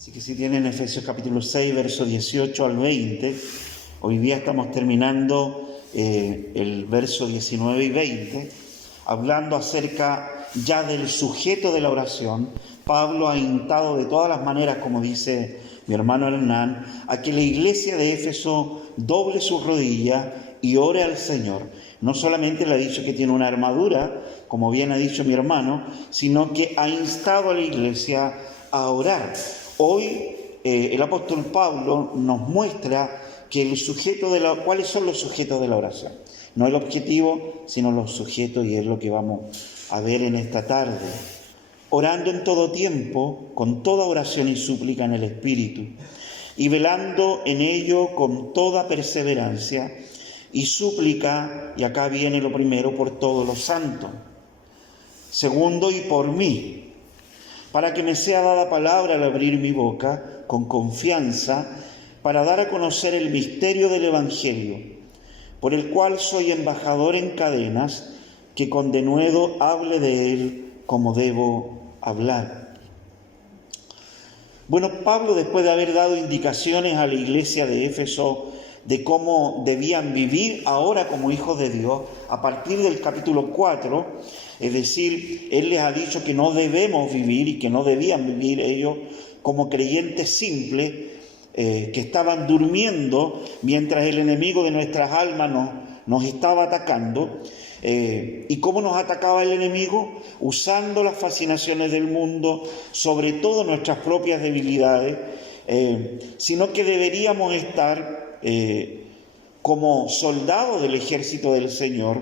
Así que si tienen Efesios capítulo 6, versos 18 al 20, hoy día estamos terminando el verso 19 y 20, hablando acerca ya del sujeto de la oración. Pablo ha instado de todas las maneras, como dice mi hermano Hernán, a que la iglesia de Éfeso doble sus rodillas y ore al Señor. No solamente le ha dicho que tiene una armadura, como bien ha dicho mi hermano, sino que ha instado a la iglesia a orar. Hoy el apóstol Pablo nos muestra que cuáles son los sujetos de la oración. No el objetivo, sino los sujetos, y es lo que vamos a ver en esta tarde. Orando en todo tiempo, con toda oración y súplica en el Espíritu, y velando en ello con toda perseverancia y súplica, y acá viene lo primero, por todos los santos. Segundo, y por mí, para que me sea dada palabra al abrir mi boca con confianza, para dar a conocer el misterio del Evangelio, por el cual soy embajador en cadenas, que con denuedo hable de él como debo hablar. Bueno, Pablo, después de haber dado indicaciones a la iglesia de Éfeso de cómo debían vivir ahora como hijos de Dios, a partir del capítulo 4, es decir, él les ha dicho que no debemos vivir y que no debían vivir ellos como creyentes simples, que estaban durmiendo mientras el enemigo de nuestras almas nos estaba atacando. ¿Y cómo nos atacaba el enemigo? Usando las fascinaciones del mundo, sobre todo nuestras propias debilidades, sino que deberíamos estar como soldados del ejército del Señor,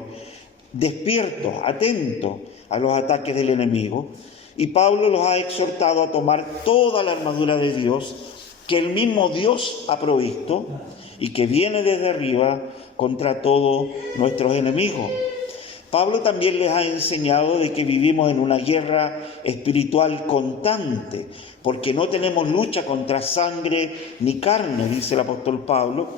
despiertos, atentos a los ataques del enemigo. Y Pablo los ha exhortado a tomar toda la armadura de Dios, que el mismo Dios ha provisto y que viene desde arriba contra todos nuestros enemigos. Pablo también les ha enseñado de que vivimos en una guerra espiritual constante, porque no tenemos lucha contra sangre ni carne, dice el apóstol Pablo.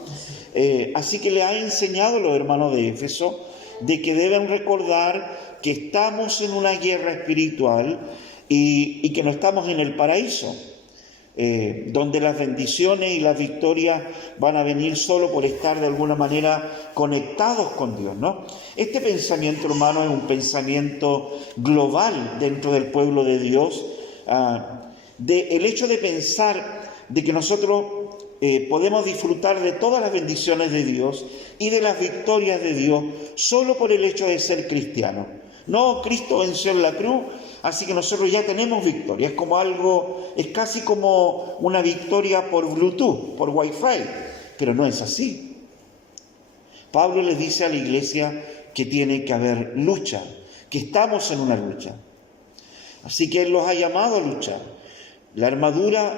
Así que les ha enseñado a los hermanos de Éfeso de que deben recordar que estamos en una guerra espiritual y que no estamos en el paraíso, donde las bendiciones y las victorias van a venir solo por estar de alguna manera conectados con Dios, ¿no? Este pensamiento, hermano, es un pensamiento global dentro del pueblo de Dios, el hecho de pensar de que nosotros podemos disfrutar de todas las bendiciones de Dios y de las victorias de Dios solo por el hecho de ser cristianos. No, Cristo venció en la cruz, así que nosotros ya tenemos victoria. Es casi como una victoria por Bluetooth, por Wi-Fi, pero no es así. Pablo les dice a la iglesia que tiene que haber lucha, que estamos en una lucha. Así que Él los ha llamado a luchar. La armadura,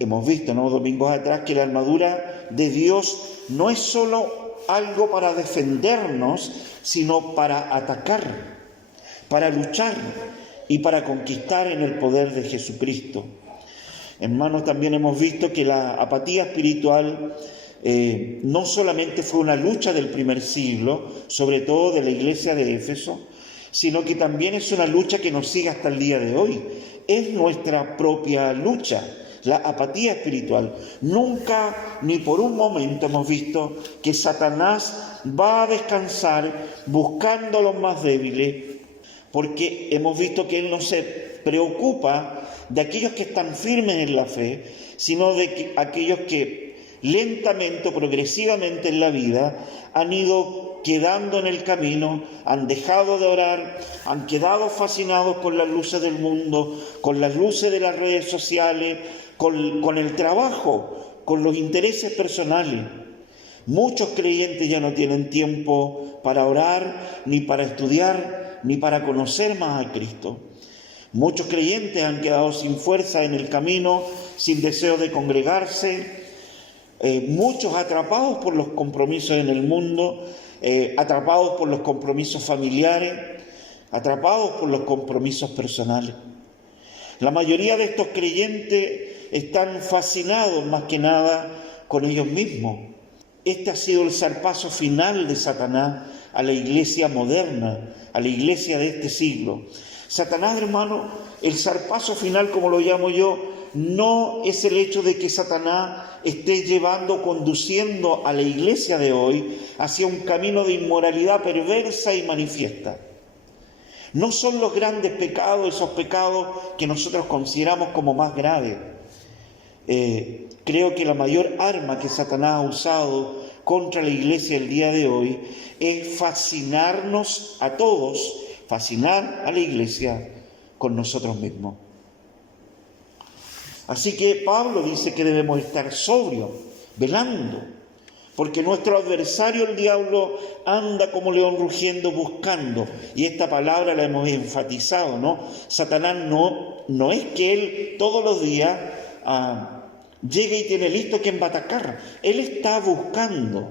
hemos visto, ¿no?, domingos atrás, que la armadura de Dios no es solo algo para defendernos, sino para atacar, para luchar y para conquistar en el poder de Jesucristo. Hermanos, también hemos visto que la apatía espiritual no solamente fue una lucha del primer siglo, sobre todo de la iglesia de Éfeso, sino que también es una lucha que nos sigue hasta el día de hoy. Es nuestra propia lucha, la apatía espiritual. Nunca, ni por un momento, hemos visto que Satanás va a descansar buscando a los más débiles, porque hemos visto que él no se preocupa de aquellos que están firmes en la fe, sino de aquellos que lentamente o progresivamente en la vida han ido quedando en el camino, han dejado de orar, han quedado fascinados con las luces del mundo, con las luces de las redes sociales, con el trabajo, con los intereses personales. Muchos creyentes ya no tienen tiempo para orar, ni para estudiar, ni para conocer más a Cristo. Muchos creyentes han quedado sin fuerza en el camino, sin deseo de congregarse, muchos atrapados por los compromisos en el mundo, atrapados por los compromisos familiares, atrapados por los compromisos personales. La mayoría de estos creyentes están fascinados más que nada con ellos mismos. Este ha sido el zarpazo final de Satanás a la iglesia moderna, a la iglesia de este siglo. Satanás, hermano, el zarpazo final, como lo llamo yo, no es el hecho de que Satanás esté conduciendo a la iglesia de hoy hacia un camino de inmoralidad perversa y manifiesta. No son los grandes pecados, esos pecados que nosotros consideramos como más graves. Creo que la mayor arma que Satanás ha usado contra la iglesia el día de hoy es fascinarnos a todos, fascinar a la iglesia con nosotros mismos. Así que Pablo dice que debemos estar sobrios, velando, porque nuestro adversario, el diablo, anda como león rugiendo buscando, y esta palabra la hemos enfatizado, ¿no? Satanás no es que él todos los días llegue y tiene listo quien va a atacar. Él está buscando.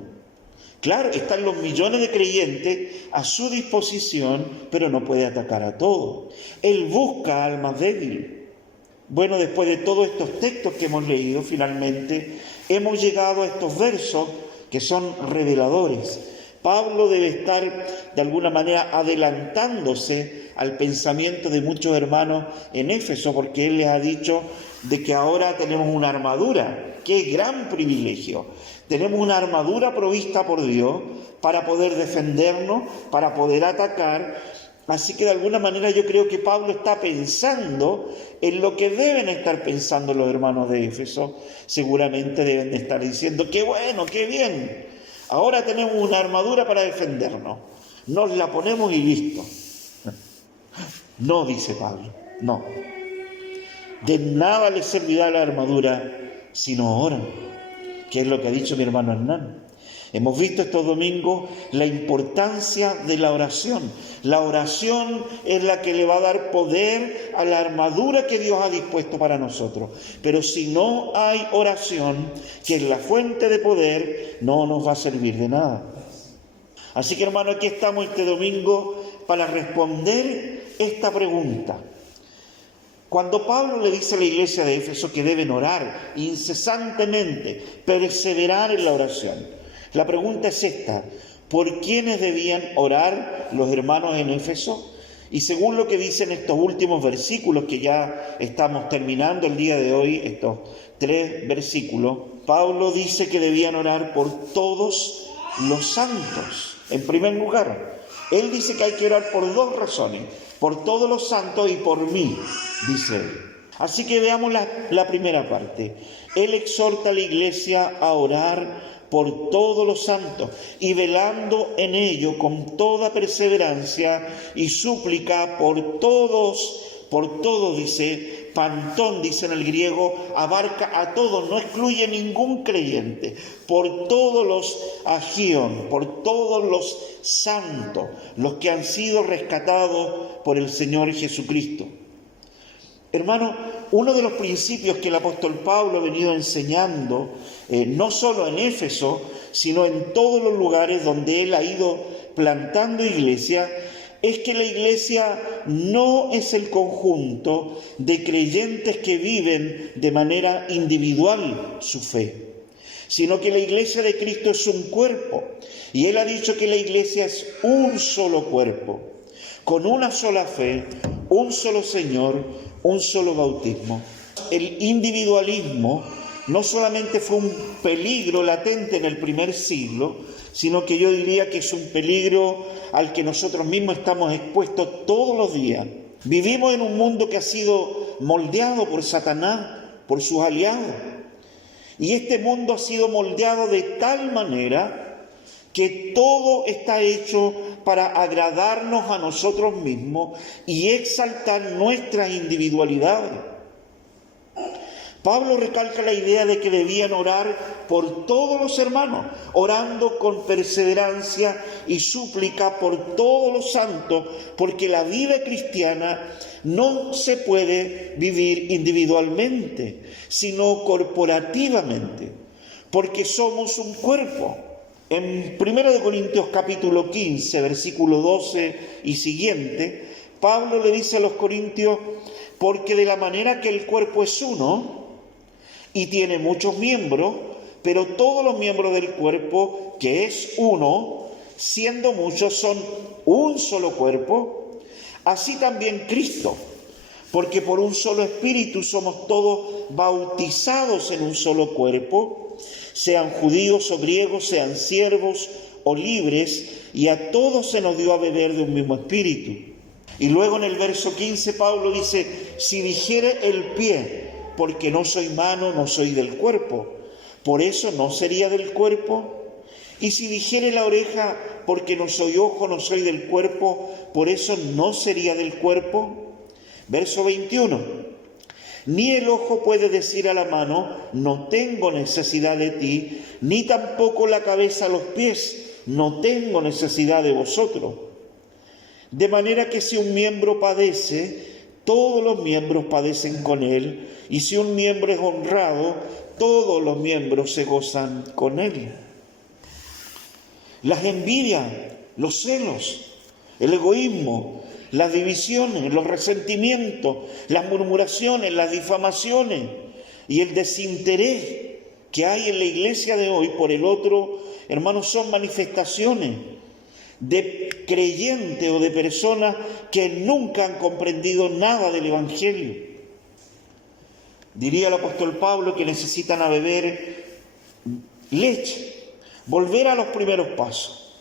Claro, están los millones de creyentes a su disposición, pero no puede atacar a todos. Él busca almas débiles. Bueno, después de todos estos textos que hemos leído, finalmente hemos llegado a estos versos que son reveladores. Pablo debe estar de alguna manera adelantándose al pensamiento de muchos hermanos en Éfeso, porque él les ha dicho de que ahora tenemos una armadura. ¡Qué gran privilegio! Tenemos una armadura provista por Dios para poder defendernos, para poder atacar. Así que de alguna manera yo creo que Pablo está pensando en lo que deben estar pensando los hermanos de Éfeso. Seguramente deben de estar diciendo, ¡qué bueno, qué bien! Ahora tenemos una armadura para defendernos. Nos la ponemos y listo. No, dice Pablo, no. De nada les servirá la armadura si no oran, que es lo que ha dicho mi hermano Hernán. Hemos visto estos domingos la importancia de la oración. La oración es la que le va a dar poder a la armadura que Dios ha dispuesto para nosotros. Pero si no hay oración, que es la fuente de poder, no nos va a servir de nada. Así que, hermano, aquí estamos este domingo para responder esta pregunta. Cuando Pablo le dice a la iglesia de Éfeso que deben orar incesantemente, perseverar en la oración, la pregunta es esta: ¿por quiénes debían orar los hermanos en Éfeso? Y según lo que dicen estos últimos versículos que ya estamos terminando el día de hoy, estos 3 versículos, Pablo dice que debían orar por todos los santos. En primer lugar, él dice que hay que orar por 2 razones: por todos los santos y por mí, dice él. Así que veamos la primera parte. Él exhorta a la iglesia a orar por todos los santos y velando en ello con toda perseverancia y súplica por todos, dice, pantón, dice en el griego, abarca a todos, no excluye ningún creyente, por todos los agión, por todos los santos, los que han sido rescatados por el Señor Jesucristo. Hermano, uno de los principios que el apóstol Pablo ha venido enseñando, no solo en Éfeso, sino en todos los lugares donde él ha ido plantando iglesia, es que la iglesia no es el conjunto de creyentes que viven de manera individual su fe, sino que la iglesia de Cristo es un cuerpo. Y él ha dicho que la iglesia es un solo cuerpo, con una sola fe, un solo Señor, un solo bautismo. El individualismo no solamente fue un peligro latente en el primer siglo, sino que yo diría que es un peligro al que nosotros mismos estamos expuestos todos los días. Vivimos en un mundo que ha sido moldeado por Satanás, por sus aliados. Y este mundo ha sido moldeado de tal manera que todo está hecho para agradarnos a nosotros mismos y exaltar nuestras individualidades. Pablo recalca la idea de que debían orar por todos los hermanos, orando con perseverancia y súplica por todos los santos, porque la vida cristiana no se puede vivir individualmente, sino corporativamente, porque somos un cuerpo. En 1 Corintios capítulo 15, versículo 12 y siguiente, Pablo le dice a los corintios: porque de la manera que el cuerpo es uno y tiene muchos miembros, pero todos los miembros del cuerpo, que es uno, siendo muchos, son un solo cuerpo, así también Cristo, porque por un solo espíritu somos todos bautizados en un solo cuerpo, sean judíos o griegos, sean siervos o libres, y a todos se nos dio a beber de un mismo espíritu. Y luego en el verso 15 Pablo dice: si dijere el pie, porque no soy mano, no soy del cuerpo, por eso no sería del cuerpo. Y si dijere la oreja, porque no soy ojo, no soy del cuerpo, por eso no sería del cuerpo. Verso 21. Ni el ojo puede decir a la mano: no tengo necesidad de ti, ni tampoco la cabeza a los pies: no tengo necesidad de vosotros. De manera que si un miembro padece, todos los miembros padecen con él, y si un miembro es honrado, todos los miembros se gozan con él. Las envidias, los celos, el egoísmo, las divisiones, los resentimientos, las murmuraciones, las difamaciones y el desinterés que hay en la iglesia de hoy por el otro, hermanos, son manifestaciones de creyentes o de personas que nunca han comprendido nada del Evangelio. Diría el apóstol Pablo que necesitan a beber leche, volver a los primeros pasos.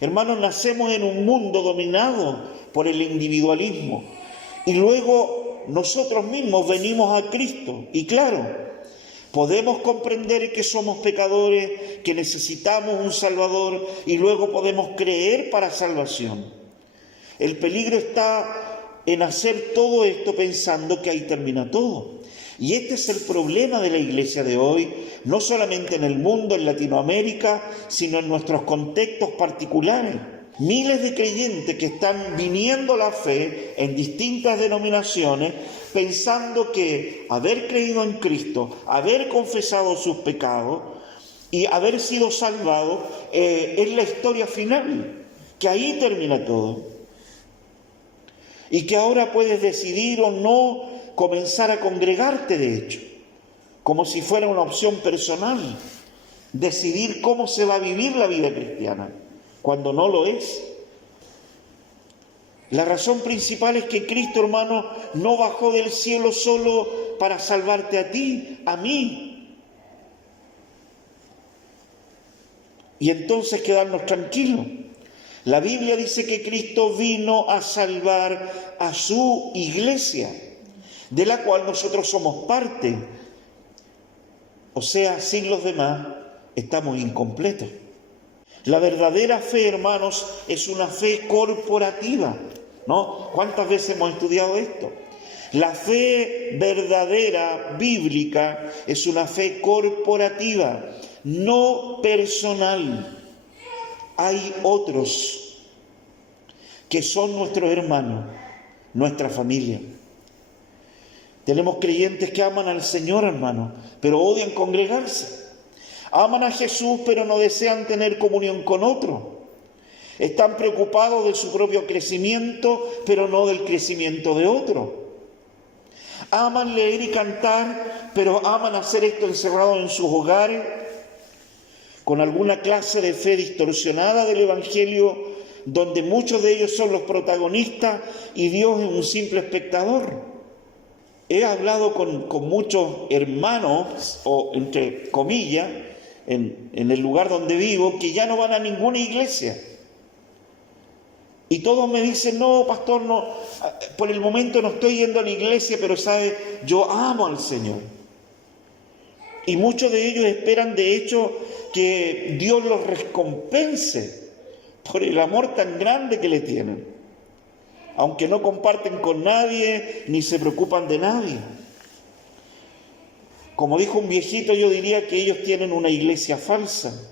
Hermanos, nacemos en un mundo dominado por el individualismo y luego nosotros mismos venimos a Cristo. Y claro, podemos comprender que somos pecadores, que necesitamos un Salvador y luego podemos creer para salvación. El peligro está en hacer todo esto pensando que ahí termina todo. Y este es el problema de la iglesia de hoy, no solamente en el mundo, en Latinoamérica, sino en nuestros contextos particulares. Miles de creyentes que están viniendo a la fe en distintas denominaciones pensando que haber creído en Cristo, haber confesado sus pecados y haber sido salvado es la historia final, que ahí termina todo. Y que ahora puedes decidir o no comenzar a congregarte, de hecho, como si fuera una opción personal, decidir cómo se va a vivir la vida cristiana, cuando no lo es. La razón principal es que Cristo, hermano, no bajó del cielo solo para salvarte a ti, a mí, y entonces quedarnos tranquilos. La Biblia dice que Cristo vino a salvar a su iglesia, de la cual nosotros somos parte. O sea, sin los demás estamos incompletos. La verdadera fe, hermanos, es una fe corporativa, ¿no? ¿Cuántas veces hemos estudiado esto? La fe verdadera, bíblica, es una fe corporativa, no personal. Hay otros que son nuestros hermanos, nuestra familia. Tenemos creyentes que aman al Señor, hermano, pero odian congregarse. Aman a Jesús, pero no desean tener comunión con otro. Están preocupados de su propio crecimiento, pero no del crecimiento de otro. Aman leer y cantar, pero aman hacer esto encerrados en sus hogares, con alguna clase de fe distorsionada del Evangelio, donde muchos de ellos son los protagonistas y Dios es un simple espectador. He hablado con muchos hermanos, o entre comillas, en el lugar donde vivo, que ya no van a ninguna iglesia. Y todos me dicen: no, pastor, no, por el momento no estoy yendo a la iglesia, pero sabe, yo amo al Señor. Y muchos de ellos esperan, de hecho, que Dios los recompense por el amor tan grande que le tienen, aunque no comparten con nadie ni se preocupan de nadie. Como dijo un viejito, yo diría que ellos tienen una iglesia falsa,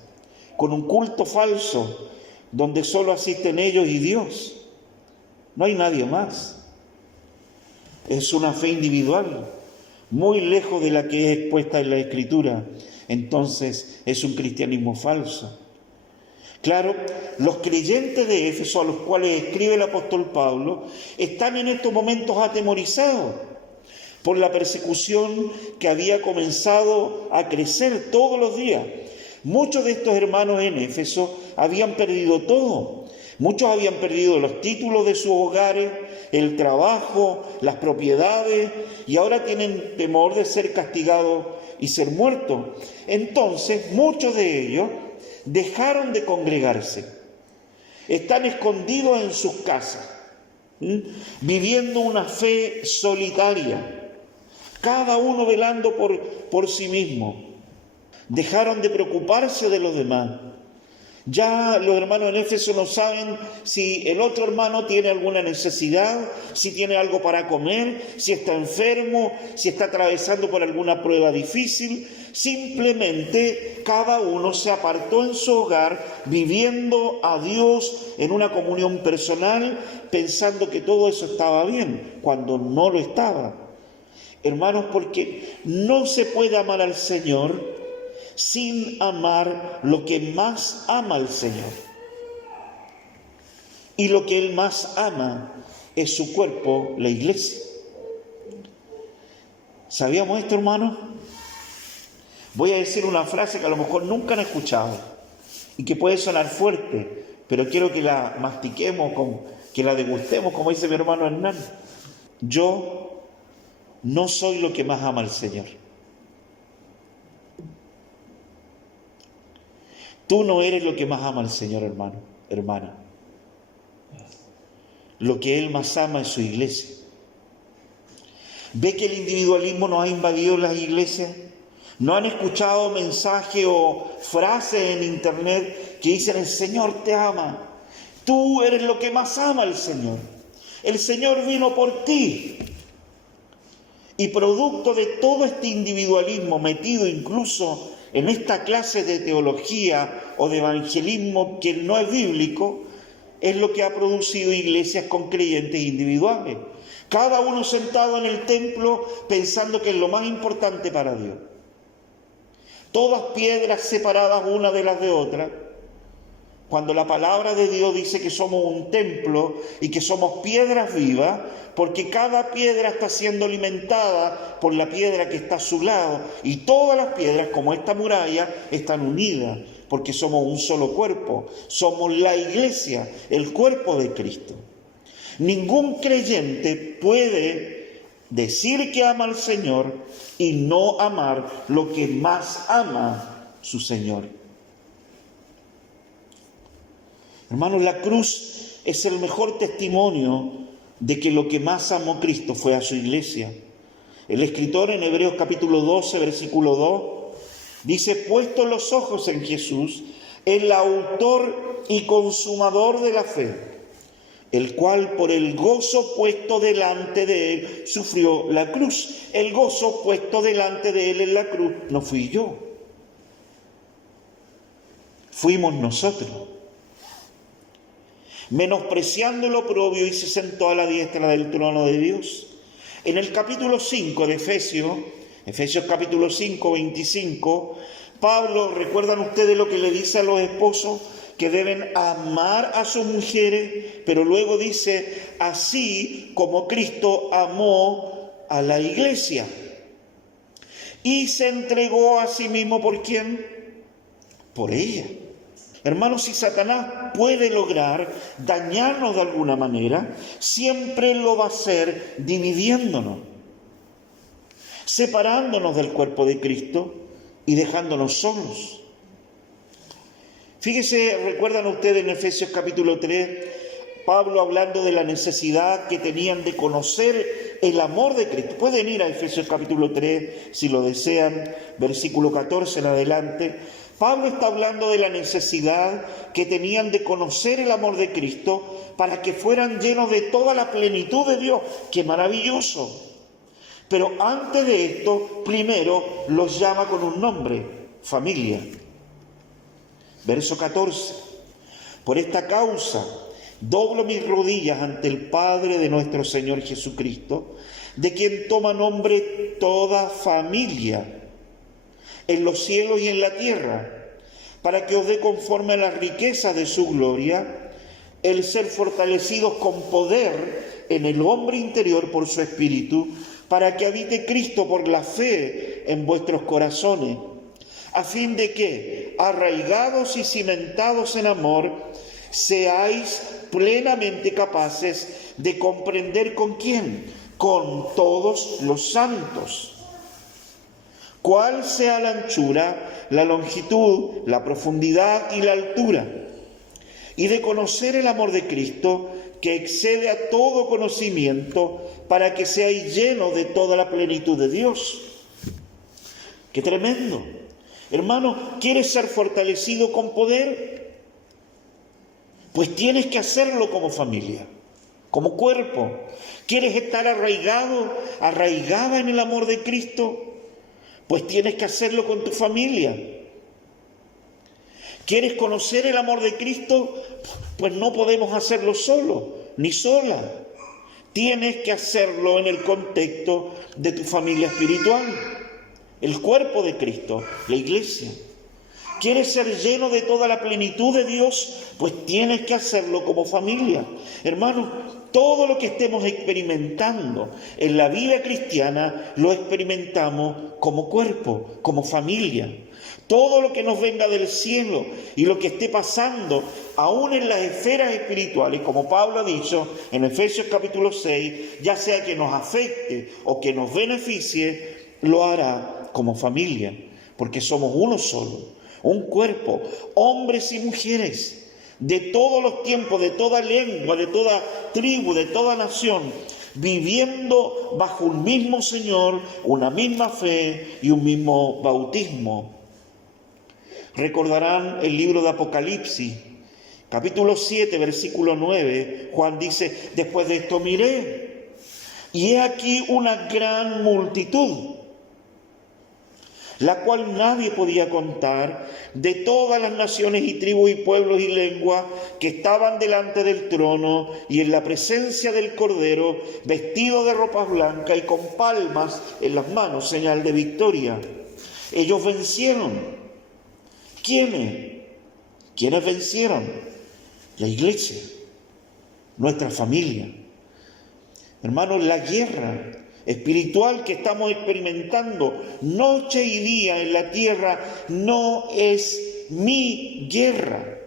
con un culto falso, donde solo asisten ellos y Dios. No hay nadie más. Es una fe individual, muy lejos de la que es expuesta en la Escritura. Entonces es un cristianismo falso. Claro, los creyentes de Éfeso, a los cuales escribe el apóstol Pablo, están en estos momentos atemorizados por la persecución que había comenzado a crecer todos los días. Muchos de estos hermanos en Éfeso habían perdido todo. Muchos habían perdido los títulos de sus hogares, el trabajo, las propiedades, y ahora tienen temor de ser castigados y ser muertos. Entonces, muchos de ellos dejaron de congregarse. Están escondidos en sus casas, viviendo una fe solitaria, cada uno velando por sí mismo. Dejaron de preocuparse de los demás. Ya los hermanos en Éfeso no saben si el otro hermano tiene alguna necesidad, si tiene algo para comer, si está enfermo, si está atravesando por alguna prueba difícil. Simplemente cada uno se apartó en su hogar, viviendo a Dios en una comunión personal, pensando que todo eso estaba bien, cuando no lo estaba. Hermanos, porque no se puede amar al Señor sin amar lo que más ama al Señor. Y lo que Él más ama es su cuerpo, la iglesia. ¿Sabíamos esto, hermanos? Voy a decir una frase que a lo mejor nunca han escuchado y que puede sonar fuerte, pero quiero que la mastiquemos, que la degustemos, como dice mi hermano Hernán. Yo no soy lo que más ama al Señor. Tú no eres lo que más ama al Señor, hermano, hermana. Lo que Él más ama es su iglesia. ¿Ve que el individualismo nos ha invadido las iglesias? ¿No han escuchado mensajes o frases en internet que dicen: el Señor te ama? Tú eres lo que más ama al Señor. El Señor vino por ti. Y producto de todo este individualismo metido incluso en esta clase de teología o de evangelismo que no es bíblico, es lo que ha producido iglesias con creyentes individuales. Cada uno sentado en el templo pensando que es lo más importante para Dios. Todas piedras separadas una de las de otras. Cuando la palabra de Dios dice que somos un templo y que somos piedras vivas, porque cada piedra está siendo alimentada por la piedra que está a su lado, y todas las piedras, como esta muralla, están unidas, porque somos un solo cuerpo, somos la iglesia, el cuerpo de Cristo. Ningún creyente puede decir que ama al Señor y no amar lo que más ama su Señor. Hermanos, la cruz es el mejor testimonio de que lo que más amó Cristo fue a su iglesia. El escritor en Hebreos capítulo 12, versículo 2, dice: puestos los ojos en Jesús, el autor y consumador de la fe, el cual por el gozo puesto delante de él sufrió la cruz. El gozo puesto delante de él en la cruz no fui yo, fuimos nosotros. Menospreciando el oprobio, y se sentó a la diestra del trono de Dios. En el capítulo 5 de Efesios capítulo 5, 25, Pablo, ¿recuerdan ustedes lo que le dice a los esposos? Que deben amar a sus mujeres, pero luego dice: así como Cristo amó a la iglesia y se entregó a sí mismo. ¿Por quién? Por ella. Hermanos, si Satanás puede lograr dañarnos de alguna manera, siempre lo va a hacer dividiéndonos, separándonos del cuerpo de Cristo y dejándonos solos. Fíjese, recuerdan ustedes en Efesios capítulo 3, Pablo hablando de la necesidad que tenían de conocer el amor de Cristo. Pueden ir a Efesios capítulo 3 si lo desean, versículo 14 en adelante. Pablo está hablando de la necesidad que tenían de conocer el amor de Cristo para que fueran llenos de toda la plenitud de Dios. ¡Qué maravilloso! Pero antes de esto, primero los llama con un nombre: familia. Verso 14. Por esta causa doblo mis rodillas ante el Padre de nuestro Señor Jesucristo, de quien toma nombre toda familia en los cielos y en la tierra, para que os dé conforme a las riquezas de su gloria, el ser fortalecidos con poder en el hombre interior por su Espíritu, para que habite Cristo por la fe en vuestros corazones, a fin de que, arraigados y cimentados en amor, seáis plenamente capaces de comprender con quién, con todos los santos, cuál sea la anchura, la longitud, la profundidad y la altura, y de conocer el amor de Cristo, que excede a todo conocimiento, para que seáis llenos de toda la plenitud de Dios. ¡Qué tremendo! Hermano, ¿quieres ser fortalecido con poder? Pues tienes que hacerlo como familia, como cuerpo. ¿Quieres estar arraigada en el amor de Cristo? Pues tienes que hacerlo con tu familia. ¿Quieres conocer el amor de Cristo? Pues no podemos hacerlo solo, ni sola. Tienes que hacerlo en el contexto de tu familia espiritual, el cuerpo de Cristo, la iglesia. ¿Quieres ser lleno de toda la plenitud de Dios? Pues tienes que hacerlo como familia. Hermanos, todo lo que estemos experimentando en la vida cristiana lo experimentamos como cuerpo, como familia. Todo lo que nos venga del cielo y lo que esté pasando, aún en las esferas espirituales, como Pablo ha dicho en Efesios capítulo 6, ya sea que nos afecte o que nos beneficie, lo hará como familia, porque somos uno solo. Un cuerpo, hombres y mujeres, de todos los tiempos, de toda lengua, de toda tribu, de toda nación, viviendo bajo un mismo Señor, una misma fe y un mismo bautismo. Recordarán el libro de Apocalipsis, capítulo 7, versículo 9, Juan dice: después de esto miré, y he aquí una gran multitud, la cual nadie podía contar, de todas las naciones y tribus y pueblos y lenguas, que estaban delante del trono y en la presencia del Cordero, vestidos de ropas blancas y con palmas en las manos, señal de victoria. Ellos vencieron. ¿Quiénes? ¿Quiénes vencieron? La iglesia, nuestra familia. Hermanos, la guerra espiritual que estamos experimentando noche y día en la tierra no es mi guerra,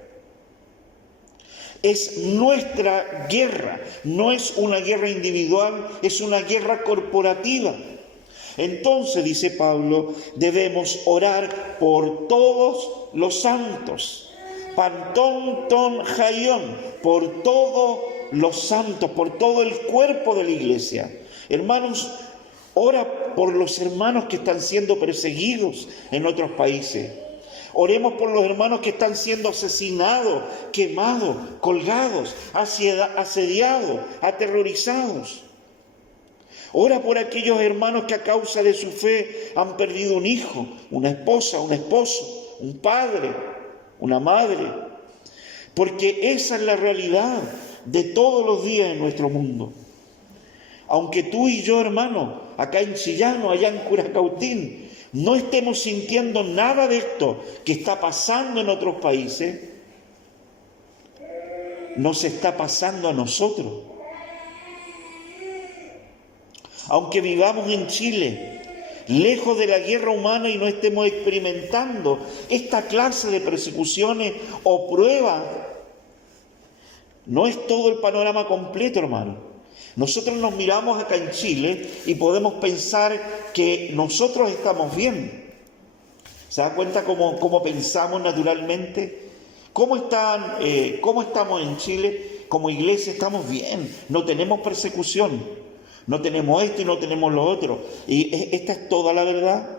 es nuestra guerra. No es una guerra individual, es una guerra corporativa. Entonces, dice Pablo, debemos orar por todos los santos, pantón ton jaión, por todos los santos, por todo el cuerpo de la iglesia. Hermanos, ora por los hermanos que están siendo perseguidos en otros países. Oremos por los hermanos que están siendo asesinados, quemados, colgados, asediados, aterrorizados. Ora por aquellos hermanos que a causa de su fe han perdido un hijo, una esposa, un esposo, un padre, una madre. Porque esa es la realidad de todos los días en nuestro mundo. Aunque tú y yo, hermano, acá en Chillano, allá en Curacautín, no estemos sintiendo nada de esto que está pasando en otros países, nos está pasando a nosotros. Aunque vivamos en Chile, lejos de la guerra humana, y no estemos experimentando esta clase de persecuciones o pruebas, no es todo el panorama completo, hermano. Nosotros nos miramos acá en Chile y podemos pensar que nosotros estamos bien. ¿Se da cuenta cómo pensamos naturalmente? ¿Cómo estamos en Chile? como iglesia estamos bien, no tenemos persecución, no tenemos esto y no tenemos lo otro. Y esta es toda la verdad,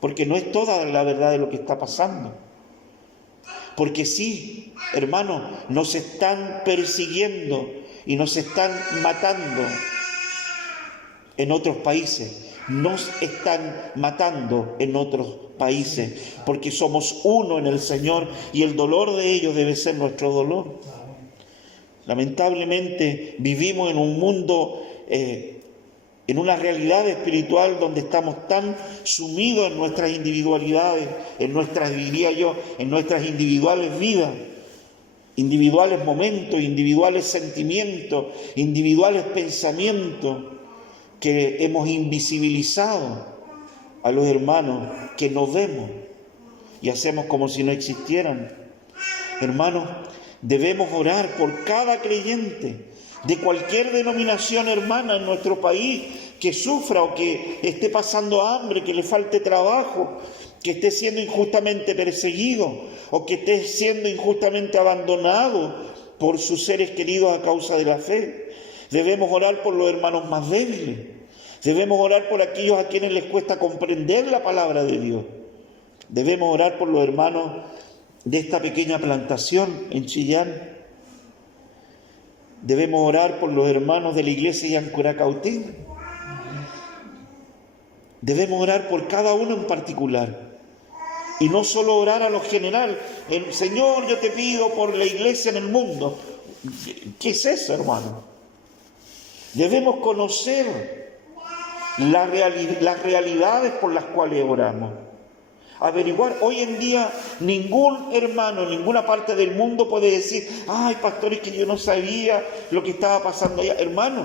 porque no es toda la verdad de lo que está pasando. Porque sí, hermanos, nos están persiguiendo y nos están matando en otros países. Nos están matando en otros países, porque somos uno en el Señor y el dolor de ellos debe ser nuestro dolor. Lamentablemente vivimos en un mundo, en una realidad espiritual donde estamos tan sumidos en nuestras individualidades, en nuestras individuales vidas, individuales momentos, individuales sentimientos, individuales pensamientos, que hemos invisibilizado a los hermanos que nos vemos y hacemos como si no existieran. Hermanos, debemos orar por cada creyente de cualquier denominación hermana en nuestro país que sufra o que esté pasando hambre, que le falte trabajo, que esté siendo injustamente perseguido o que esté siendo injustamente abandonado por sus seres queridos a causa de la fe. Debemos orar por los hermanos más débiles. Debemos orar por aquellos a quienes les cuesta comprender la palabra de Dios. Debemos orar por los hermanos de esta pequeña plantación en Chillán. Debemos orar por los hermanos de la iglesia Yancuracautín. Debemos orar por cada uno en particular. Y no solo orar a lo general. Señor, yo te pido por la iglesia en el mundo. ¿Qué es eso, hermano? Debemos conocer las realidades por las cuales oramos. Averiguar. Hoy en día ningún hermano en ninguna parte del mundo puede decir: ay, pastor, es que yo no sabía lo que estaba pasando allá. Hermano,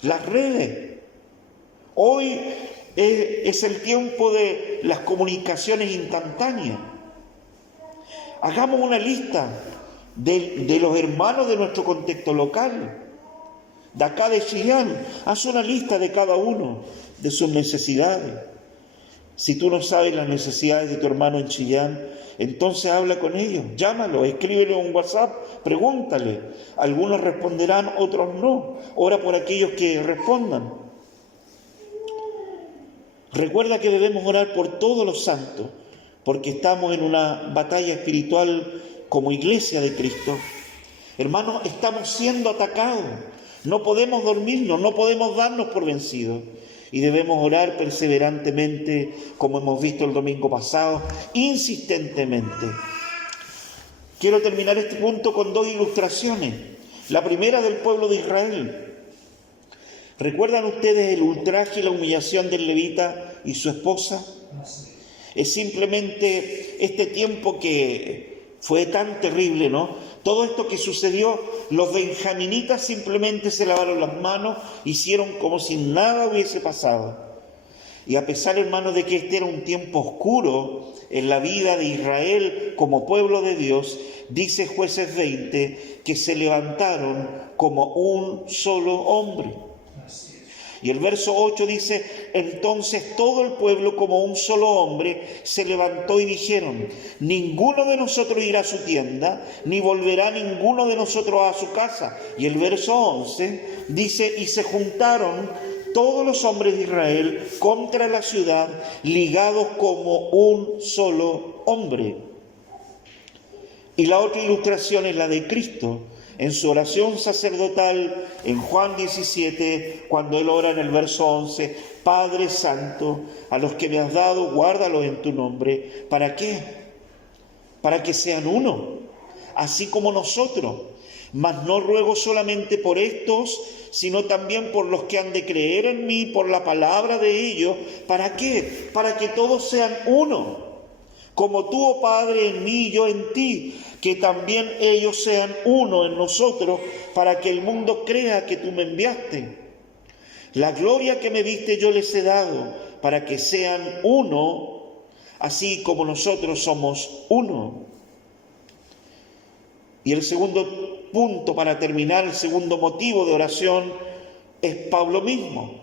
las redes. Hoy es el tiempo de las comunicaciones instantáneas. Hagamos una lista de los hermanos de nuestro contexto local. De acá de Chillán, haz una lista de cada uno de sus necesidades. Si tú no sabes las necesidades de tu hermano en Chillán, entonces habla con ellos, llámalo, escríbele un WhatsApp, pregúntale. Algunos responderán, otros no. Ora por aquellos que respondan. Recuerda que debemos orar por todos los santos, porque estamos en una batalla espiritual como iglesia de Cristo. Hermanos, estamos siendo atacados. No podemos dormirnos, no podemos darnos por vencidos. Y debemos orar perseverantemente, como hemos visto el domingo pasado, insistentemente. Quiero terminar este punto con dos ilustraciones. La primera del pueblo de Israel. ¿Recuerdan ustedes el ultraje y la humillación del levita y su esposa? Es simplemente este tiempo que fue tan terrible, ¿no? Todo esto que sucedió, los benjaminitas simplemente se lavaron las manos, hicieron como si nada hubiese pasado. Y a pesar, hermanos, de que este era un tiempo oscuro en la vida de Israel como pueblo de Dios, dice Jueces 20 que se levantaron como un solo hombre. Y el verso 8 dice: entonces todo el pueblo como un solo hombre se levantó y dijeron: ninguno de nosotros irá a su tienda, ni volverá ninguno de nosotros a su casa. Y el verso 11 dice: y se juntaron todos los hombres de Israel contra la ciudad, ligados como un solo hombre. Y la otra ilustración es la de Cristo. En su oración sacerdotal, en Juan 17, cuando Él ora en el verso 11, Padre Santo, a los que me has dado, guárdalos en tu nombre. ¿Para qué? Para que sean uno, así como nosotros. Mas no ruego solamente por estos, sino también por los que han de creer en mí, por la palabra de ellos. ¿Para qué? Para que todos sean uno. Como tú, oh Padre, en mí y yo en ti, que también ellos sean uno en nosotros, para que el mundo crea que tú me enviaste. La gloria que me diste yo les he dado, para que sean uno, así como nosotros somos uno. Y el segundo punto, para terminar, el segundo motivo de oración, es Pablo mismo.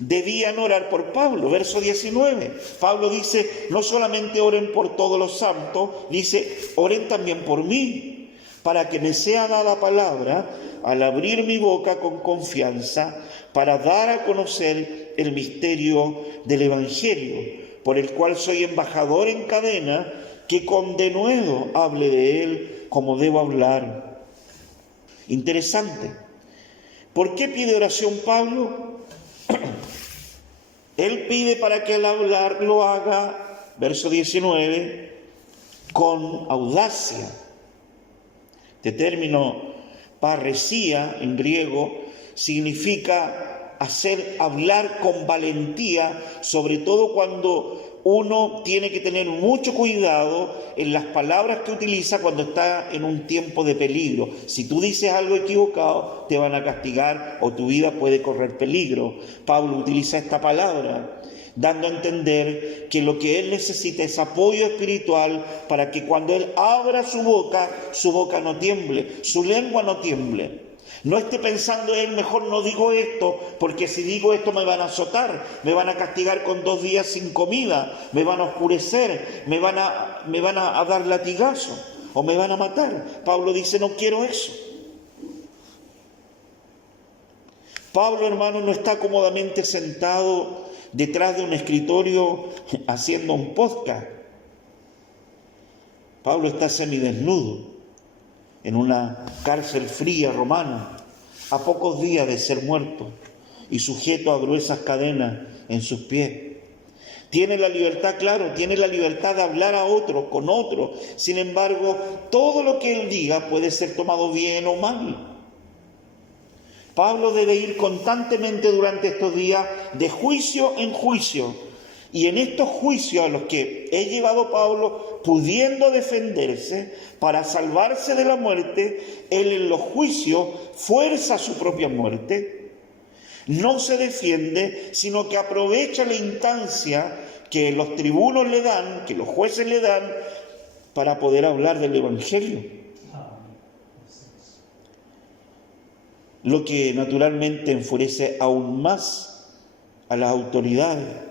Debían orar por Pablo, verso 19. Pablo dice: no solamente oren por todos los santos, dice: oren también por mí, para que me sea dada palabra al abrir mi boca con confianza, para dar a conocer el misterio del Evangelio, por el cual soy embajador en cadena, que con denuedo hable de él como debo hablar. Interesante. ¿Por qué pide oración Pablo? Él pide para que al hablar lo haga, verso 19, con audacia. Este término parresía en griego significa hablar con valentía, sobre todo cuando uno tiene que tener mucho cuidado en las palabras que utiliza cuando está en un tiempo de peligro. Si tú dices algo equivocado, te van a castigar o tu vida puede correr peligro. Pablo utiliza esta palabra, dando a entender que lo que él necesita es apoyo espiritual para que cuando él abra su boca no tiemble, su lengua no tiemble. No esté pensando él, mejor no digo esto, porque si digo esto me van a azotar, me van a castigar con 2 días sin comida, me van a oscurecer, me van a dar latigazo o me van a matar. Pablo dice, no quiero eso. Pablo, hermano, no está cómodamente sentado detrás de un escritorio haciendo un podcast. Pablo está semidesnudo en una cárcel fría romana, a pocos días de ser muerto y sujeto a gruesas cadenas en sus pies. Tiene la libertad, claro, tiene la libertad de hablar a otros, con otros. Sin embargo, todo lo que él diga puede ser tomado bien o mal. Pablo debe ir constantemente durante estos días de juicio en juicio. Y en estos juicios a los que he llevado Pablo, pudiendo defenderse para salvarse de la muerte, él en los juicios fuerza su propia muerte. No se defiende, sino que aprovecha la instancia que los tribunos le dan, que los jueces le dan, para poder hablar del Evangelio. Lo que naturalmente enfurece aún más a las autoridades.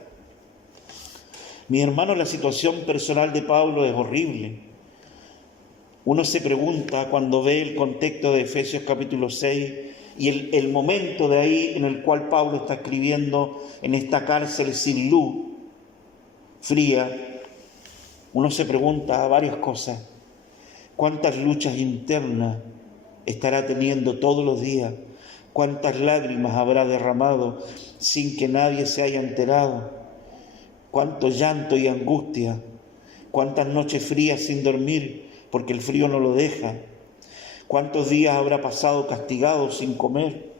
Mis hermanos, la situación personal de Pablo es horrible. Uno se pregunta cuando ve el contexto de Efesios capítulo 6 y el momento de ahí en el cual Pablo está escribiendo en esta cárcel sin luz, fría. Uno se pregunta varias cosas. ¿Cuántas luchas internas estará teniendo todos los días? ¿Cuántas lágrimas habrá derramado sin que nadie se haya enterado? Cuánto llanto y angustia, cuántas noches frías sin dormir, porque el frío no lo deja. Cuántos días habrá pasado castigado sin comer,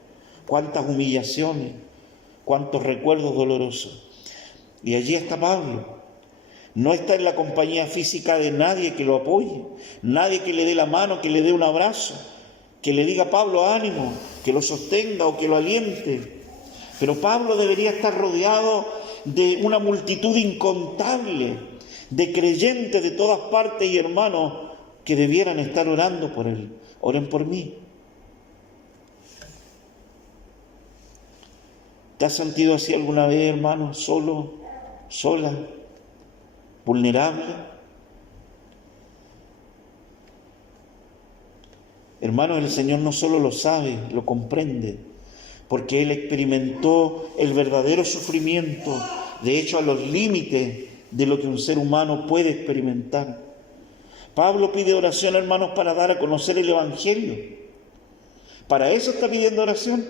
cuántas humillaciones, cuántos recuerdos dolorosos. Y allí está Pablo. No está en la compañía física de nadie que lo apoye, nadie que le dé la mano, que le dé un abrazo, que le diga, Pablo, ánimo, que lo sostenga o que lo aliente. Pero Pablo debería estar rodeado de una multitud incontable de creyentes de todas partes y hermanos que debieran estar orando por él. Oren por mí. ¿Te has sentido así alguna vez, hermano? Solo, sola, vulnerable. Hermanos, el Señor no solo lo sabe, lo comprende, porque Él experimentó el verdadero sufrimiento, de hecho a los límites de lo que un ser humano puede experimentar. Pablo pide oración, hermanos, para dar a conocer el Evangelio. Para eso está pidiendo oración,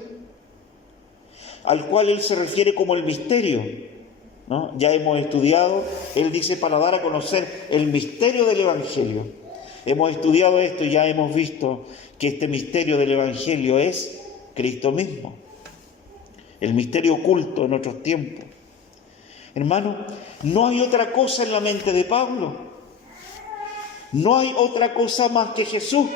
al cual él se refiere como el misterio, ¿no? Ya hemos estudiado, él dice para dar a conocer el misterio del Evangelio. Hemos estudiado esto y ya hemos visto que este misterio del Evangelio es Cristo mismo. El misterio oculto en otros tiempos. Hermano, no hay otra cosa en la mente de Pablo. No hay otra cosa más que Jesús.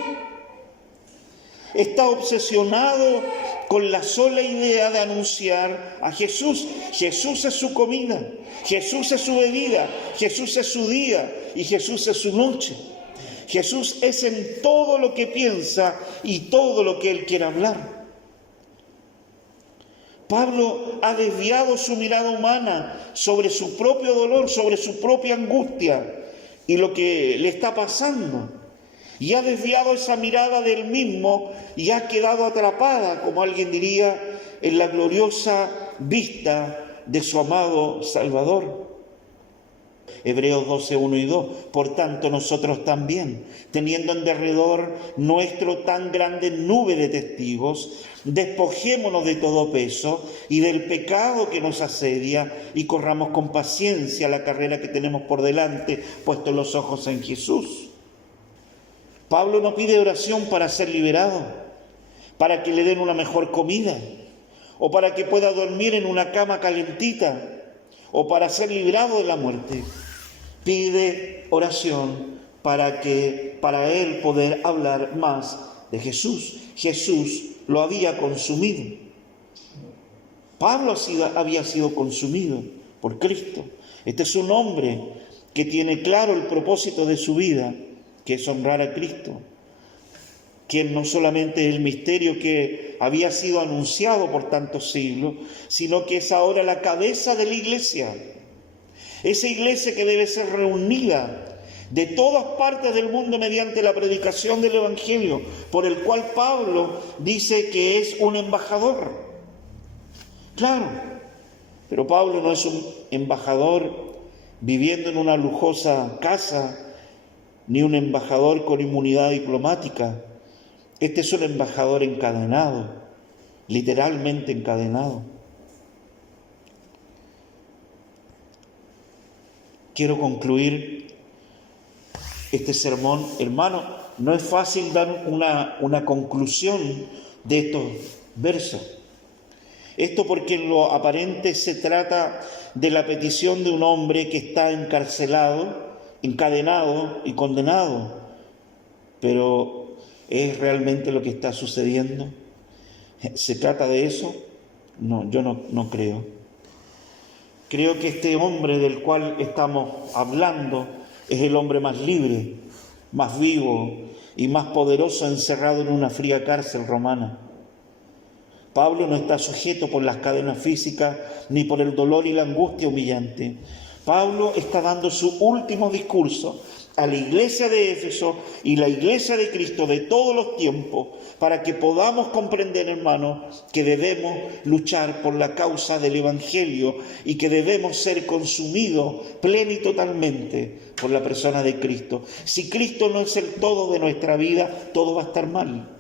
Está obsesionado con la sola idea de anunciar a Jesús. Jesús es su comida, Jesús es su bebida, Jesús es su día y Jesús es su noche. Jesús es en todo lo que piensa y todo lo que él quiere hablar. Pablo ha desviado su mirada humana sobre su propio dolor, sobre su propia angustia y lo que le está pasando. y ha desviado esa mirada del mismo y ha quedado atrapada, como alguien diría, en la gloriosa vista de su amado Salvador. Hebreos 12, 1 y 2. Por tanto, nosotros también, teniendo en derredor nuestro tan grande nube de testigos, despojémonos de todo peso y del pecado que nos asedia y corramos con paciencia la carrera que tenemos por delante, puestos los ojos en Jesús. Pablo no pide oración para ser liberado, para que le den una mejor comida, o para que pueda dormir en una cama calentita, o para ser librado de la muerte. Pide oración para él poder hablar más de Jesús. Jesús lo había consumido. Pablo había sido consumido por Cristo. Este es un hombre que tiene claro el propósito de su vida, que es honrar a Cristo, quien no solamente es el misterio que había sido anunciado por tantos siglos, sino que es ahora la cabeza de la iglesia. Esa iglesia que debe ser reunida de todas partes del mundo mediante la predicación del Evangelio, por el cual Pablo dice que es un embajador. Claro, pero Pablo no es un embajador viviendo en una lujosa casa, ni un embajador con inmunidad diplomática. Este es un embajador encadenado, literalmente encadenado. Quiero concluir este sermón. Hermano, no es fácil dar una conclusión de estos versos. Esto porque en lo aparente se trata de la petición de un hombre que está encarcelado, encadenado y condenado. Pero ¿es realmente lo que está sucediendo? ¿Se trata de eso? No, yo no creo. Creo que este hombre del cual estamos hablando es el hombre más libre, más vivo y más poderoso encerrado en una fría cárcel romana. Pablo no está sujeto por las cadenas físicas ni por el dolor y la angustia humillante. Pablo está dando su último discurso a la iglesia de Éfeso y la iglesia de Cristo de todos los tiempos, para que podamos comprender, hermanos, que debemos luchar por la causa del Evangelio y que debemos ser consumidos plena y totalmente por la persona de Cristo. Si Cristo no es el todo de nuestra vida, todo va a estar mal.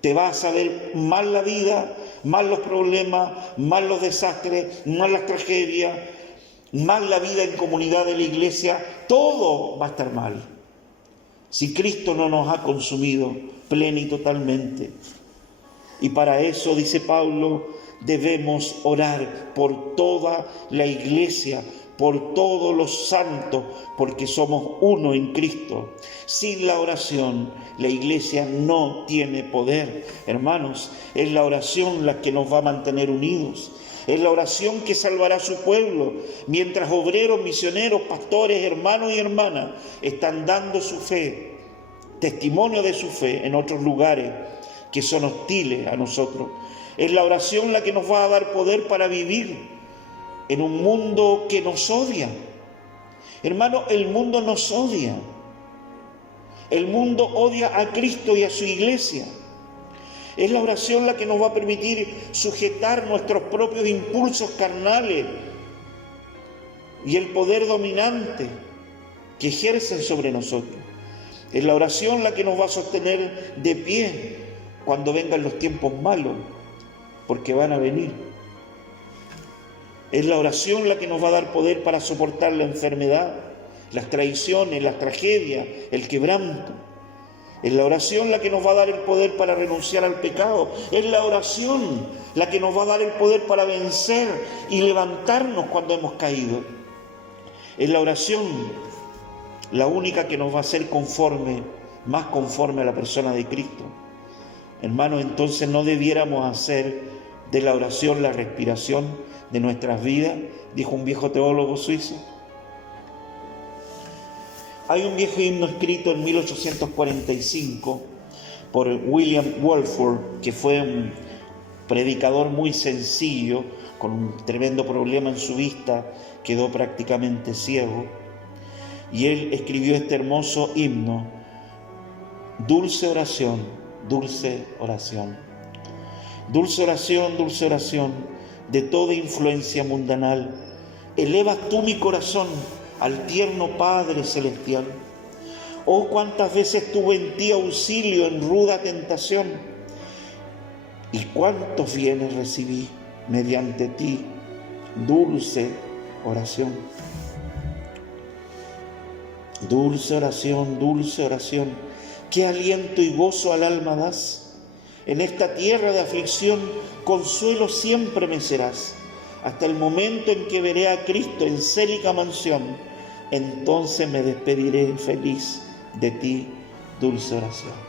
Te vas a ver mal la vida, mal los problemas, mal los desastres, mal las tragedias, mal la vida en comunidad de la iglesia, todo va a estar mal. Si Cristo no nos ha consumido plena y totalmente. Y para eso, dice Pablo, debemos orar por toda la iglesia, por todos los santos, porque somos uno en Cristo. Sin la oración, la iglesia no tiene poder. Hermanos, es la oración la que nos va a mantener unidos. Es la oración que salvará a su pueblo, mientras obreros, misioneros, pastores, hermanos y hermanas están dando su fe, testimonio de su fe en otros lugares que son hostiles a nosotros. Es la oración la que nos va a dar poder para vivir en un mundo que nos odia. Hermano, el mundo nos odia. El mundo odia a Cristo y a su iglesia. Es la oración la que nos va a permitir sujetar nuestros propios impulsos carnales y el poder dominante que ejercen sobre nosotros. Es la oración la que nos va a sostener de pie cuando vengan los tiempos malos, porque van a venir. Es la oración la que nos va a dar poder para soportar la enfermedad, las traiciones, las tragedias, el quebranto. Es la oración la que nos va a dar el poder para renunciar al pecado. Es la oración la que nos va a dar el poder para vencer y levantarnos cuando hemos caído. Es la oración la única que nos va a hacer más conforme a la persona de Cristo. Hermanos, entonces no debiéramos hacer de la oración la respiración de nuestras vidas, dijo un viejo teólogo suizo. Hay un viejo himno escrito en 1845 por William Wilberforce, que fue un predicador muy sencillo, con un tremendo problema en su vista, quedó prácticamente ciego. Y él escribió este hermoso himno Dulce oración, dulce oración. Dulce oración de toda influencia mundanal. Elevas tú mi corazón al tierno Padre Celestial. Oh, cuántas veces tuve en ti auxilio en ruda tentación, y cuántos bienes recibí mediante ti. Dulce oración. Dulce oración, qué aliento y gozo al alma das. En esta tierra de aflicción, consuelo siempre me serás, hasta el momento en que veré a Cristo en célica mansión. Entonces me despediré feliz de ti, dulce oración.